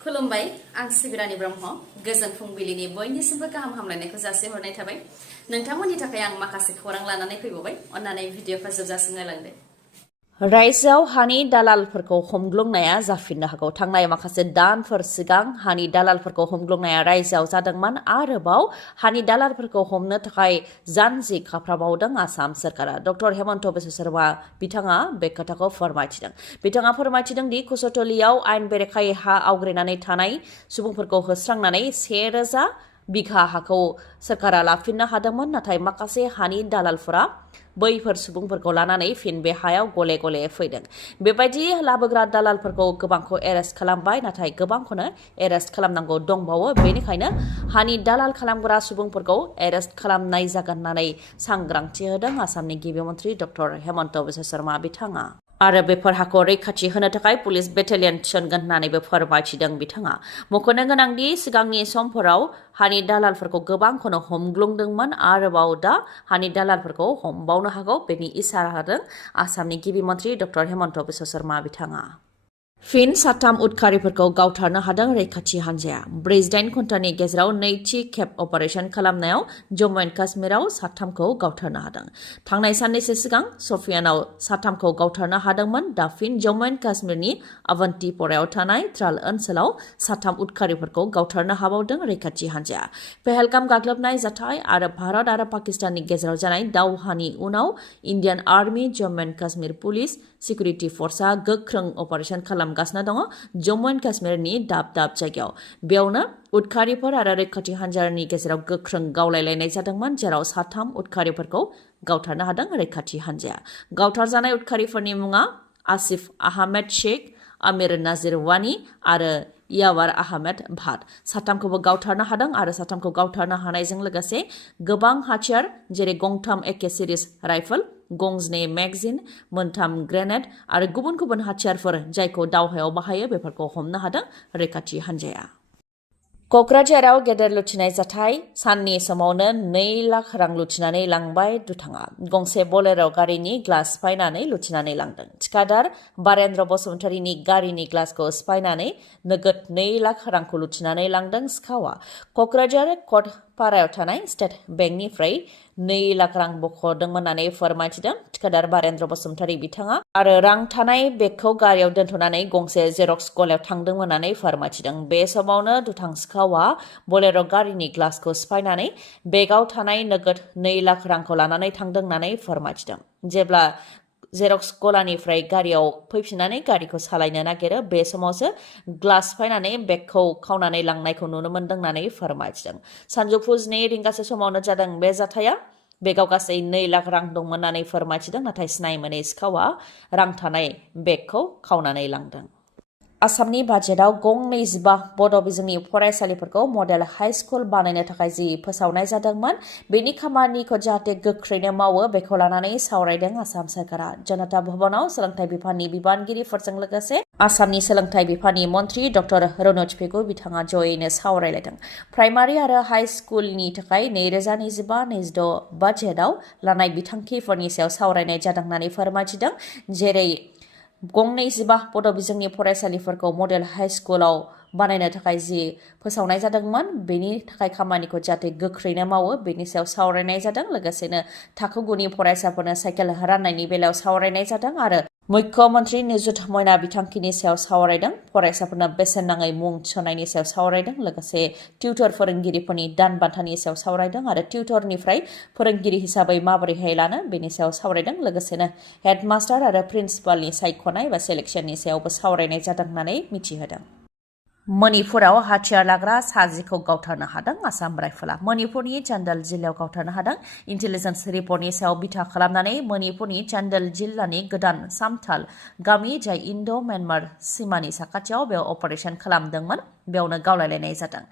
खुलुमबाय आं सिबि रानि ब्रह्म गोजोन फुंबिलिनि बयनिसिमबो गाहाम हामलायनायखौ जासिहरनाय थाबाय नोंथांमोननि थाखाय आं माखासे खौरां लानानै फैबावबाय अन्नानै भिडिअखौ जोबजासिम नायलांदो रायजोआव हानि दालालफोरखौ हमग्लुंनाया जाफिननो हागौ थांनाय माखासे दानफोर सिगां हानि दालालफोरखौ हमग्लुंनाया रायजोआव जादोंमोन आरोबाव हानि दालालफोरखौ हमनो थाखाय जानजि खाफ्राबावदों आसाम सरकारा डक्टर हेमन्त बिश्व शर्मा बिथाङा बे खोथाखौ फोरमायथिदों बिथाङा फोरमायथिदों दि कुसटलियाव आयेन बेरेखायै हा आवग्रिनानै थानाय सुबुंफोरखौ होस्रांनानै 1000 बिघा हाखौ सरकारा लाफिननो हादोंमोन नाथाय माखासे हानि दालालफोरा बैफोर सुबुंफोरखौ लानानै फिन बे हायाव गले गले फैदों बेबायदि लाबोग्रा दालालफोरखौ गोबांखौ एरेस्ट खालामबाय नाथाय गोबांखौनो एरेस्ट खालामनांगौ दंबावो बेनिखायनो हानि दालाल खालामग्रा सुबुंफोरखौ एरेस्ट खालामनाय जागोन होननानै सांग्रांथि होदों आसामनि गिबि मन्थ्रि डक्टर हेमन्त बिश्व शर्मा बिथाङा आरो बेफोर हाखौ रैखाथि होनो थाखाय पुलिस बेटेलियन थिसनगोन होननानैबो फोरमायथिदों बिथाङा मख'नो गोनांदि सिगांनि समफोराव हानि दालालफोरखौ गोबांखौनो हमग्लुंदोंमोन आरोबाव दा हानि दालालफोरखौ हमबावनो हागौ बेनि इसारा होदों आसामनि गिबि मन्थ्रि डक्टर हेमन्त बिश्व शर्मा बिथाङा फिन 3 उदखारिफोरखौ गावथारनो हादों रैखाथि हान्जाया 48 घन्टानि गेजेराव नैथि खेब अपारेशन खालामनायाव जम्मु एन्ड काश्मीराव 3खौ गावथारनो हादों थांनाय साननैसो सिगां सफियानाव 3खौ गावथारनो हादोंमोन दा फिन जम्मु एन्ड काश्मीरनि अवन्तीपरायाव थानाय त्राल ओनसोलाव 3 उदखारिफोरखौ गावथारनो हाबावदों रैखाथि हान्जाया पहलगाम गाग्लोबनाय जाथाय आरो भारत आरो पाकिस्ताननि गेजेराव जानाय दावहानि उनाव Indian army Jammu and Kashmir police security फर्सआ गोख्रों अपारेशन खालामगासिनो दङ जम्मु एन्ड काश्मीरनि दाब दाब जायगायाव बेयावनो उदखारिफोर आरो रैखाथि हान्जानि गेजेराव गोख्रों गावलायलायनाय जादोंमोन जेराव 3 उदखारिफोरखौ गावथारनो हादों रैखाथि हान्जाया गावथारजानाय उदखारिफोरनि मुङा आसिफ आहमेद शेख आमिर नाजिर वानी आरो यावार आहमेद भाट 3खौबो गावथारनो हादों आरो 3खौ गावथारनो हानायजों लोगोसे गोबां हाथियार जेरै गंथाम AK सिरिज राइफल गंजनै मेगजिन मोनथाम ग्रेनेड आरो गुबुन गुबुन हाथियारफोर जायखौ दावहायाव बाहायो बेफोरखौ हमनो हादों रैखाथि हान्जाया क'क्राझाराव गेदेर लुथिनाय जाथाय साननि समावनो 2 लाख रां लुथिनानै लांबाय दुथाङा गंसे बोलेर' गारिनि ग्लास सिफायनानै लुथिनानै लांदों थिखादार बारेन्द्र बसुमतारीनि गारिनि ग्लासखौ सिफायनानै नोगोद 2 लाख रांखौ लुथिनानै लांदों सिखावा क'क्राझार कटपारायाव थानाय स्टेट बेंकनिफ्राय 2 लाख रां बख'दोंमोन होननानै फोरमायथिदों थिखादार बारेन्द्र बसुमतारी बिथाङा आरो रां थानाय बेगखौ गारियाव दोनथ'नानै गंसे जेरक्स गलायाव थांदोंमोन होननानै फोरमायथिदों बे समावनो दुथां सिखावा बोलेर' गारिनि ग्लासखौ सिफायनानै बेगाव थानाय नोगोद 2 लाख रांखौ लानानै थांदों होननानै फोरमायथिदों जेब्ला जेरक्स गलानिफ्राय गारियाव फैफिननानै गारिखौ सालायनो नागिरो बे समावसो ग्लास सिफायनानै बेगखौ खावनानै लांनायखौ नुनो मोन्दों होननानै फोरमायथिदों सानजौफु 2 रिंगासो समावनो जादों बे जाथाया बेगाव गासै 2 लाख रां दंमोन होननानै फोरमायथिदों नाथाय सिनाय मोनै सिखावा रां थानाय बेगखौ खावनानै लांदों आसामनि बाजेटआव गं 25 बड' बिजोंनि फरायसालिफोरखौ मडेल हाई स्कुल बानायनो थाखाय जि फोसावनाय जादोंमोन बेनि खामानिखौ जाहाथे गोख्रैनो मावो बेखौ लानानै सावरायदों आसाम सरकारा जनता भवनाव सोलोंथाइ बिफाननि बिबानगिरिफोरजों लोगोसे आसामनि सोलोंथाइ बिफाननि मन्थ्रि डक्टर रनज पेगु बिथाङा जयैनो सावरायलायदों प्राइमारि आरो हाई स्कुलनि थाखाय 2025-26 बाजेटआव लानाय बिथांखिफोरनि सायाव सावरायनाय जादों होननानै फोरमायथिदों जेरै गं 25 बड' बिजोंनि फरायसालिफोरखौ मडेल हाई स्कुलाव बानायनो थाखाय जि फोसावनाय जादोंमोन बेनि थाखाय खामानिखौ जाहाथे गोख्रैनो मावो बेनि सायाव सावरायनाय जादों लोगोसेनो थाखो 9नि फरायसाफोरनो साइकेल राननायनि बेलायाव सावरायनाय जादों आरो मुख्यमन्त्रि निजुत मयना बिथांखिनि सायाव सावरायदों फरायसाफोरनो बेसेन नाङै मुं थिसननायनि सायाव सावरायदों लोगोसे टिउटर फोरोंगिरिफोरनि दान बान्थानि सायाव सावरायदों आरो टिउटरनिफ्राय फोरोंगिरि हिसाबै माबोरैहाय लानो बेनि सायाव सावरायदों लोगोसेनो हेडमास्टार आरो प्रिन्सिपालनि सायख'नाय बा सेलेक्शननि सायावबो सावरायनाय जादों होननानै मिथिहोदों मणिपुराव हाथियार लाग्रा 10खौ गावथारनो हादों आसाम राइफला मणिपुरनि चान्डल जिल्लायाव गावथारनो हादों इन्टेलिजेन्स रिपर्टनि सायाव बिथा खालामनानै मणिपुरनि चान्डल जिल्लानि गोदान सामथाल गामि जाय इन्ड' म्यानमार सिमानि साखाथियाव बेयाव अपारेशन खालामदोंमोन बेयावनो गावलायलायनाय जादों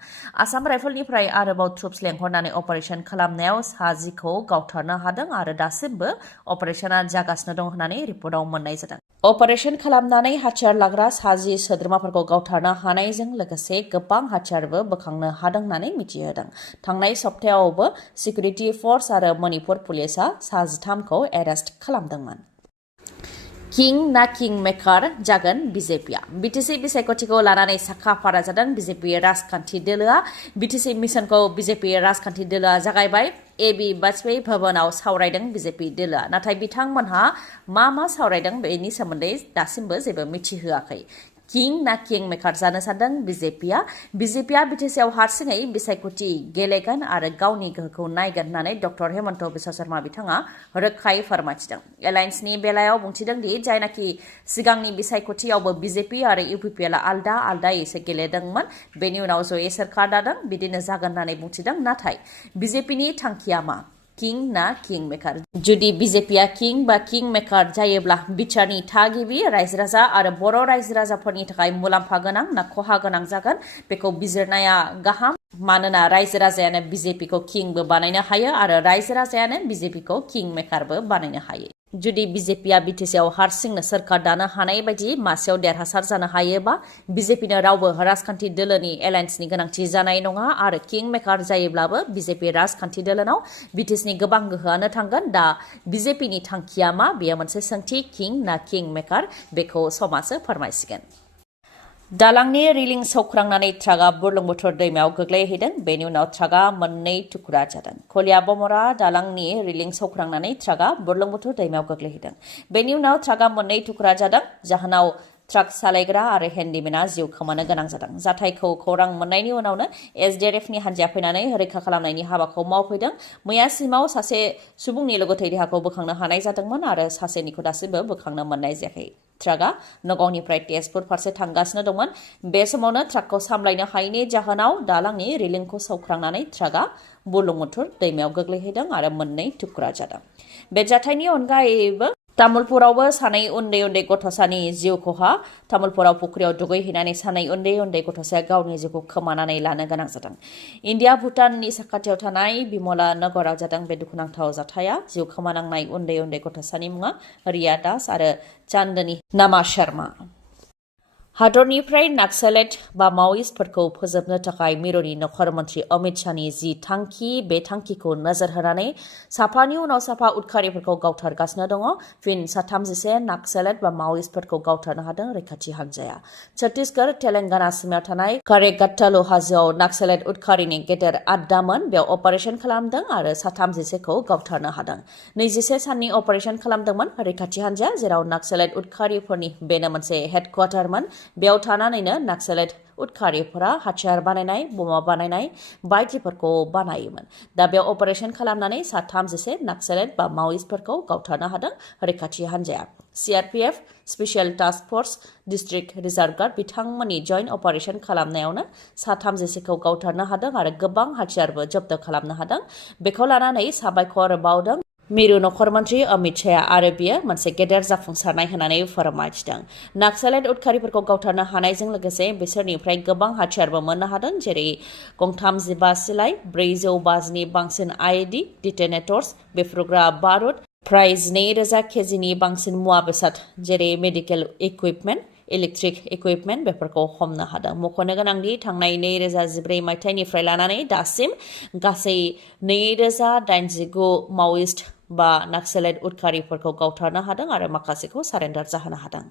आसाम राइफलनिफ्राय आरोबाव ट्रुप्स लेंहरनानै अपारेशन खालामनायाव 10खौ गावथारनो हादों आरो दासिमबो अपारेशना जागासिनो दं होननानै रिपर्टआव मोननाय जादों अपारेशन खालामनानै हाथियार लाग्रा 10 सोद्रोमाफोरखौ गावथारनो हानायजों लोगोसे गोबां हाथियारबो बोखांनो हादों होननानै मिथिहोदों थांनाय सप्तायावबो सिकिउरिटि फर्स आरो मणिपुर पुलिसआ 13खौ एरेस्ट खालामदोंमोन किं ना किं मेकार जागोन BJPआ BTC बिसायख'थिखौ लानानै साखा फारा जादों BJP राजखान्थि दोलोआ BTC मिशनखौ BJP राजखान्थि दोलोआ जागायबाय AB बाजपेयी भवनाव सावरायदों BJP दोलोआ नाथाय बिथांमोनहा मा सावरायदों बेनि सोमोन्दै दासिमबो जेबो मिथिहोआखै किं ना किं मेकार जानो सानदों BJPआ BTCआव हारसिङै बिसायख'थि गेलेगोन आरो गावनि गोहोखौ नायगोन होननानै डक्टर हेमन्त बिश्व शर्मा बिथाङा रोखायै फोरमायथिदों एलायन्सनि बेलायाव बुंथिदों दि जायनाखि सिगांनि बिसायख'थियावबो BJP आरो UPPL आलदा आलदायैसो गेलेदोंमोन बेनि उनाव जयै सोरखार दादों बिदिनो जागोन होननानै बुंथिदों नाथाय BJPनि थांखिया मा किं ना किं मेकार जुदि BJPआ किं बा किं मेकार जायोब्ला बिटिआरनि थागिबि रायजो राजा आरो बर' रायजो राजाफोरनि थाखाय मुलाम्फा गोनां ना खहा गोनां जागोन बेखौ बिजिरनाया गाहाम मानोना रायजो राजायानो BJPखौ किंबो बानायनो हायो आरो रायजो राजायानो BJPखौ किं मेकारबो बानायनो हायो जुदि BJPआ BTCआव हारसिंनो सोरखार दानो हानाय बायदि मासेयाव देरहासार जानो हायोबा BJPनो रावबो राजखान्थि दोलोनि एलायन्सनि गोनांथि जानाय नङा आरो किं मेकार जायोब्लाबो BJP राजखान्थि दोलोनाव BTCनि गोबां गोहोआनो थांगोन दा BJPनि थांखिया मा बेयो मोनसे सोंथि किं ना किं मेकार बेखौ समासो फोरमायसिगोन दालांनि रिलिं सौख्रांनानै ट्राकआ बुरलुंबुथुर दैमायाव गोग्लैहैदों बेनि उनाव ट्राकआ मोननै थुख्रा जादों कलिया बमरा दालांनि रिलिं सौख्रांनानै ट्राकआ बुरलुंबुथुर दैमायाव गोग्लैहैदों बेनि उनाव ट्राकआ मोननै थुख्रा जादों जाहोनाव ट्राक सालायग्रा आरो हेन्डिमेना जिउ खोमानो गोनां जादों जाथायखौ खौरां मोननायनि उनावनो SDRFनि हान्जाया फैनानै रैखा खालामनायनि हाबाखौ मावफैदों मैयासिमाव सासे सुबुंनि लोगोथै देहाखौ बोखांनो हानाय जादोंमोन आरो सासेनिखौ दासिमबो बोखांनो मोननाय जायाखै ट्राकआ नगावनिफ्राय तेजपुर फारसे थांगासिनो दंमोन बे समावनो ट्राकखौ सामलायनो हायैनि जाहोनाव दालांनि रिलिंखौ सौख्रांनानै ट्राकआ बुरलुंबुथुर दैमायाव गोग्लैहैदों आरो मोननै थुख्रा जादों बे जाथायनि अनगायैबो तामुलपुरावबो सानै उन्दै गथ'सानि जिउ खहा तामुलपुराव फुख्रियाव दुगैहैनानै सानै उन्दै गथ'साया गावनि जिउखौ खोमानानै लानो गोनां जादों इन्डिया भुटाननि साखाथियाव थानाय बिमला नगराव जादों बे दुखुनांथाव जाथाया जिउ खोमानांनाय उन्दै गथ'सानि मुङा रिया दास आरो चान्दनी नामा शर्मा हादरनिफ्राय नाक्सालेट बा माओइस्टफोरखौ फोजोबनो थाखाय मिरुनि नखर मन्त्रि अमित शाहनि जि थांखि बे थांखिखौ नोजोर होनानै साफानि उनाव साफा उदखारिफोरखौ गावथारगासिनो दङ फिन 33 नाक्सालेट बा माओइस्टफोरखौ गावथारनो हादों रैखाथि हान्जाया छत्तीसगढ़ तेलेंगाना सिमायाव थानाय कारेगाट्टालु हाजोआव नाक्सालेट उदखारिनि गेदेर आड्डामोन बेयाव अपारेशन खालामदों आरो 33खौ गावथारनो हादों 21 साननि अपारेशन खालामदोंमोन रैखाथि हान्जाया जेराव नाक्सालेट उदखारिफोरनि बेनो मोनसे हेडक्वार्टारमोन बेयाव थानानैनो नाक्सालेट उदखारिफोरा हाथियार बानायनाय बमा बानायनाय बायदिफोरखौ बानायोमोन दा बेयाव अपारेशन खालामनानै 33 नाक्सालेट बा माओइस्टफोरखौ गावथारनो हादों रैखाथि हान्जाया CRPF special task force district reserve guard बिथांमोननि जइन्ट अपारेशन खालामनायावनो 33खौ गावथारनो हादों आरो गोबां हाथियारबो जब्द खालामनो हादों बेखौ लानानै साबायखर बावदों मिरु नखर मन्त्रि अमित शाहआ आरो बियो मोनसे गेदेर जाफुंसारनाय होननानै फोरमायथिदों नाक्सालेट उदखारिफोरखौ गावथारनो हानायजों लोगोसे बिसोरनिफ्राय गोबां हाथियारबो मोननो हादों जेरै गंथाम 15 सिलाइ 450नि बांसिन IED डिटेनेटर्स बेफ्रुग्रा बारुद फ्राय 2000 केजिनि बांसिन मुवा बेसाद जेरै मेडिकेल इक्विपमेन्ट इलेक्ट्रिक इक्विपमेन्ट बेफोरखौ हमनो हादों मख'नो गोनांदि थांनाय 2014 मायथाइनिफ्राय लानानै दासिम गासै 2089 माओइस्ट बा नाक्सालेट उदखारिफोरखौ गावथारनो हादों आरो माखासेखौ सारेन्डार जाहोनो हादों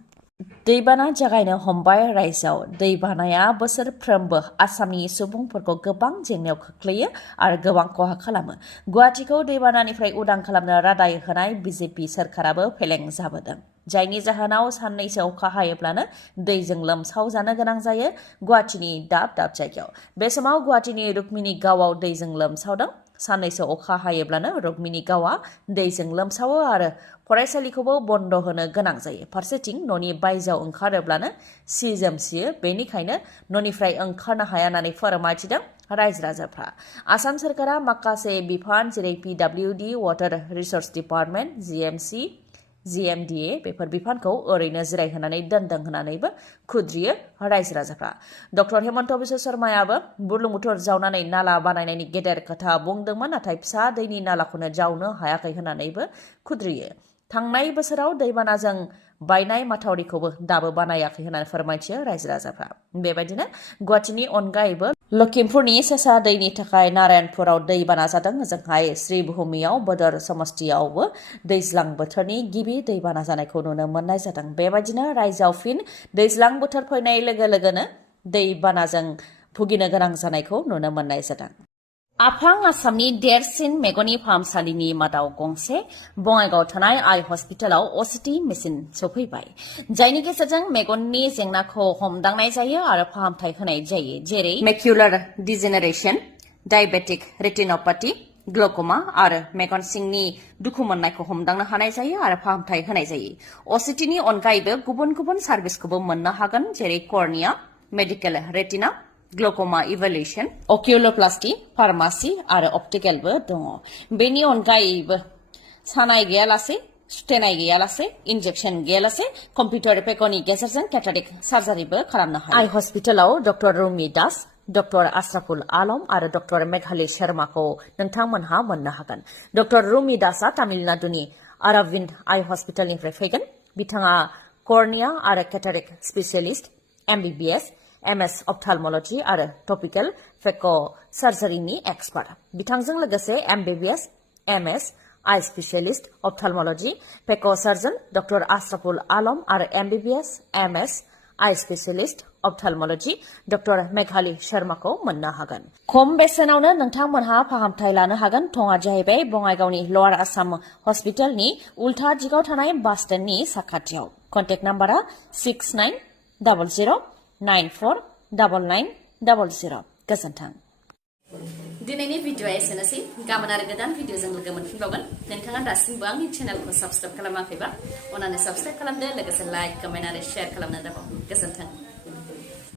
दैबाना जागायनो हमबाय रायजोआव दैबानाया बोसोरफ्रोमबो आसामनि सुबुंफोरखौ गोबां जेंनायाव खोख्लैयो आरो गोबां खहा खालामो गुवाहाटीखौ दैबानानिफ्राय उदां खालामनो रादाय होनाय BJP सोरखाराबो फेलें जाबोदों जायनि जाहोनाव साननैसो अखा हायोब्लानो दैजों लोमसाव जानो गोनां जायो गुवाहाटीनि दाब जायगायाव बे समाव गुवाहाटीनि रुक्मिणी गावआव दैजों लोमसावदों साननैसो अखा हायोब्लानो रुक्मिणी गावआ दैजों लोमसावो आरो फरायसालिखौबो बन्द होनो गोनां जायो फारसेथिं न'नि बायजोआव ओंखारोब्लानो सि-जोम सियो बेनिखायनो न'निफ्राय ओंखारनो हाया होननानै फोरमायथिदों रायजो राजाफ्रा आसाम सरकारा माखासे बिफान जेरै PWD water resource department GMC GMDA बेफोर बिफानखौ ओरैनो जिरायहोनानै दोनदों होननानैबो खुद्रियो रायजो राजाफ्रा डक्टर हेमन्त बिश्व शर्मायाबो बुरलुंबुथुर जावनानै नाला बानायनायनि गेदेर खोथा बुंदोंमोन नाथाय फिसा दैनि नालाखौनो जावनो हायाखै होननानैबो खुद्रियो थांनाय बोसोराव दैबानाजों बायनाय माथावरिखौबो दाबो बानायाखै होननानै फोरमायथियो रायजो राजाफ्रा। बेबायदिनो गुवाहाटीनि अनगायैबो लखिमपुरनि सेसा दैनि थाखाय नारायणपुराव दैबाना जादों। ओजोंहाय श्रीभूमियाव बदर समस्तियावबो दैज्लां बोथोरनि गिबि दैबाना जानायखौ नुनो मोननाय जादों। बेबायदिनो रायजोआव फिन दैज्लां बोथोर फैनाय लोगो लोगोनो दैबानाजों भुगिनो गोनां जानायखौ नुनो मोननाय जादों। आफां आसामनि देरसिन मेगननि फाहामसालिनि मादाव गंसे बङाइगाव थानाय आइ हस्पिटालाव असिटि मेसिन सफैबाय, जायनि गेजेरजों मेगननि जेंनाखौ हमदांनाय जायो आरो फाहामथाय होनाय जायो, जेरै मेक्युलार डिजेनेरेशन, डायबेटिक रेटिनोपैथी, ग्लुक'मा आरो मेगन सिंनि दुखु मोननायखौ हमदांनो हानाय जायो आरो फाहामथाय होनाय जायो। असिटिनि अनगायैबो गुबुन गुबुन सार्भिसखौबो मोननो हागोन, जेरै cornea, medical retina, glaucoma इभेलुएशन, अकिउलोप्लास्टी, pharmacy आरो अप्टिकेलबो दङ। बेनि अनगायैबो सानाय गैयालासे, सुथेनाय गैयालासे, इन्जेक्सन गैयालासे कम्पिउटार पेकनि गेजेरजों केटारेक सार्जारिबो खालामनो हायो। आइ हस्पिटालाव डक्टर रुमि दास, डक्टर आशराफुल आलम आरो डक्टर मेघाली शर्माखौ नोंथांमोनहा मोननो हागोन। डक्टर रुमि दासआ तामिलनाडुनि अरविन्द आइ हस्पिटालनिफ्राय फैगोन। बिथाङा कर्निया आरो केटारेक स्पेसियलिस्ट, MBBS, MS अप्थालमोलॉजी आरो टपिकल फेक' सार्जारिनि एक्सपार्ट। बिथांजों लोगोसे MBBS, MS आइ स्पेसियलिस्ट अप्थालमोलॉजी फेक' सार्जन डक्टर आशराफुल आलम आरो MBBS, MS आइ स्पेसियलिस्ट अप्थालमोलॉजी डक्टर मेघाली शर्माखौ मोननो हागोन। खम बेसेनावनो नोंथांमोनहा फाहामथाय लानो हागोन। थङा जाहैबाय बङाइगावनि लवार आसाम हस्पिटालनि उल्था दिगाव थानाय बास स्टेन्डनि साखाथियाव। कन्टेक्ट नाम्बारा 6900949900। गोजोन्थों। दिनैनि भिडिअआ एसेनोसै। गाबोन आरो गोदान भिडिअजों लोगो मोनफिनबावगोन। नोंथाङा दासिमबो आंनि चेनेलखौ साबस्क्राइब खालामाखैबा अन्नानै साबस्क्राइब खालामदो, लोगोसे लाइक, कमेन्ट आरो शेयार खालामनो दाबाव। गोजोन्थों।